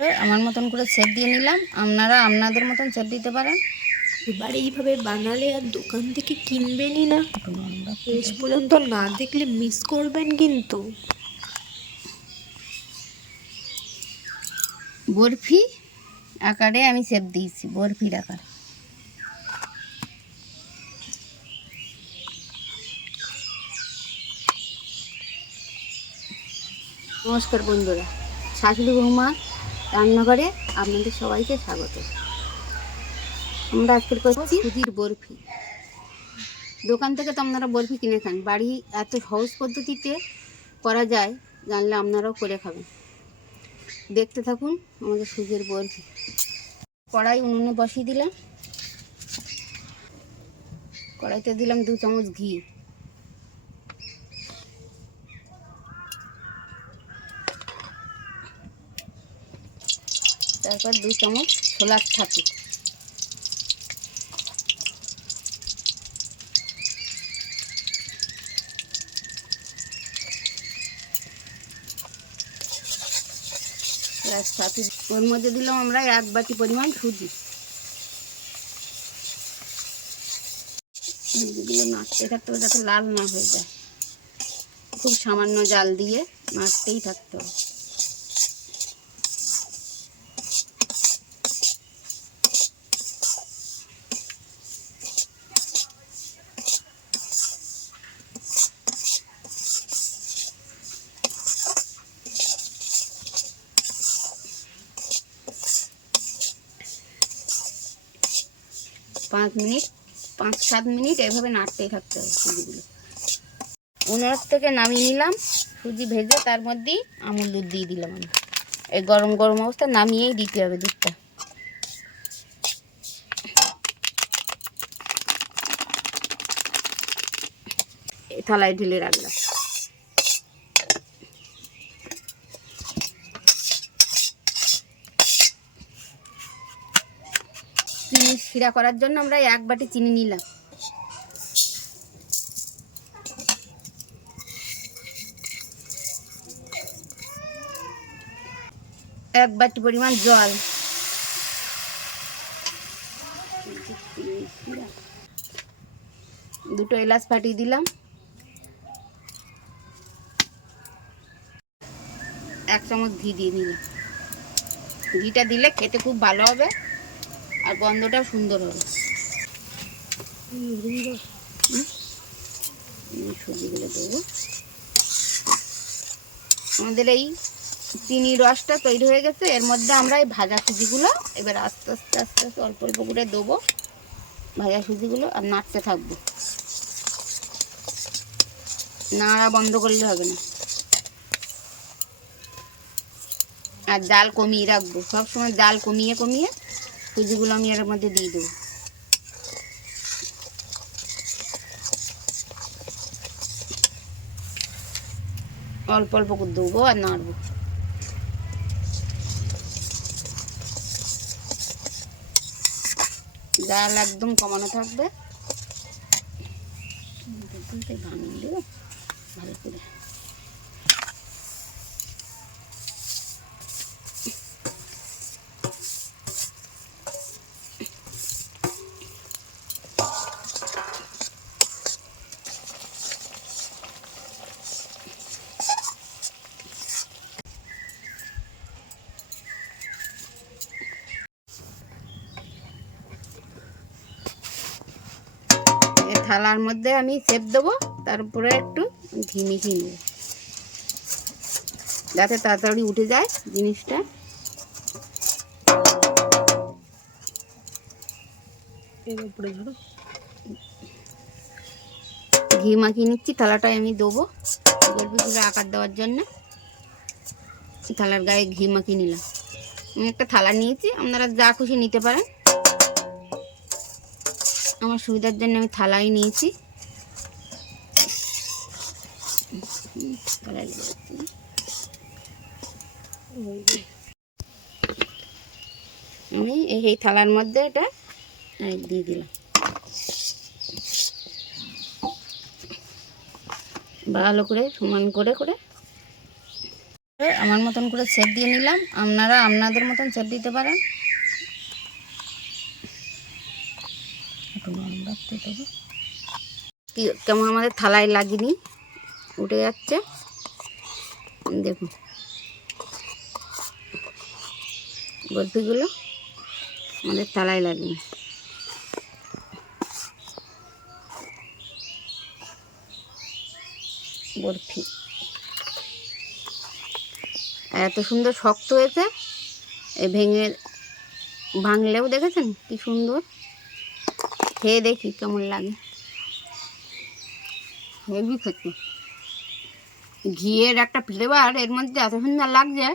আমার মতন করে সেট দিয়ে নিলাম, আপনারা আপনাদের মতন সেট দিতে পারেন। এবার এইভাবে বানালে আর দোকান থেকে কিনবেনই না, শেষ পর্যন্ত না দেখলে মিস করবেন কিন্তু। বরফি আকারে আমি সেপ দিয়েছি, বরফির আকারে। নমস্কার বন্ধুরা, শাশুড়ি বৌমা রান্নাঘরে আপনাদের সবাইকে স্বাগত। আমরা আজকের করছি সুজির বরফি। দোকান থেকে তো আপনারা বরফি কিনে খান, বাড়ি এত সহজ পদ্ধতিতে করা যায় জানলে আপনারাও করে খাবেন। দেখতে থাকুন আমাদের সুজির বরফি। কড়াই উনুনে বসিয়ে দিলাম, কড়াইতে দিলাম 2 চামচ ঘি, তারপর 2 চামচ ছোলার ছাতু, ওর মধ্যে দিলাম আমরা 1 বাটি পরিমাণ সুজি। সুজিগুলো নাড়তে থাকতে হবে যাতে লাল না হয়ে যায়, খুব সামান্য জাল দিয়ে নাড়তেই থাকতে হবে। পাঁচ সাত মিনিট এভাবে নাড়তেই থাকতে হবে সুজিগুলো। উনুন থেকে নামিয়ে নিলাম সুজি ভেজে, তার মধ্যেই আমুল দুধ দিয়ে দিলাম। আমি এই গরম গরম অবস্থা নামিয়েই দিতে হবে দুধটা। থালায় ঢেলে রাখলাম। চিনি শিরা করার জন্য আমরা 1 বাটি চিনি নিলাম। এক বাটি পরিমাণ জল, 2টো এলাচ ফাটিয়ে দিলাম, 1 চামচ ঘি দিয়ে নিলাম। ঘিটা দিলে খেতে খুব ভালো হবে আর গন্ধটাও সুন্দর হবে। সুজিগুলো দেবো। আমাদের এই চিনির রসটা তৈরি হয়ে গেছে, এর মধ্যে আমরা এই ভাজা সুজিগুলো এবার আস্তে আস্তে আস্তে আস্তে অল্প অল্প করে দেবো। ভাজা সুজিগুলো আর নাড়তে থাকবো, নাড়া বন্ধ করলে হবে না। আর জাল কমিয়ে রাখবো, সবসময় জাল কমিয়ে কমিয়ে সুজিগুলো আমি এর মধ্যে দিয়ে দেবো। অল্প অল্প করে দেবো আর নাড়বো। জাল একদম কমানো থাকবে। ভাঙিয়ে দেবো ভালো করে। থালার মধ্যে আমি সেপ দেবো, তারপরে একটু ঘি মিশিয়ে নেব যাতে তাড়াতাড়ি উঠে যায় জিনিসটা। ঘি মাখিয়ে নিচ্ছি, থালাটায় আমি দেবো বরফিগুলো আকার দেওয়ার জন্য। থালার গায়ে ঘি মাখিয়ে নিলাম। আমি একটা থালা নিয়েছি, আপনারা যা খুশি নিতে পারেন। আমার সুবিধার জন্য আমি থালাই নিয়েছি। আমি এই থালার মধ্যে এটা দিয়ে দিলাম। ভালো করে সমান করে করে আমার মতন করে সেট দিয়ে নিলাম, আপনারা আপনাদের মতন সেট দিতে পারেন। কেমন আমাদের থালায় লাগেনি, উঠে যাচ্ছে দেখুন বরফিগুলো আমাদের থালায় লাগেনি। বরফি এত সুন্দর শক্ত হয়েছে, ভেঙে ভাঙলেও দেখেছেন কি সুন্দর। খেয়ে দেখি কেমন লাগে। হেভি খেতে, ঘিয়ের একটা ফ্লেভার এর মধ্যে এত সুন্দর লাগছে।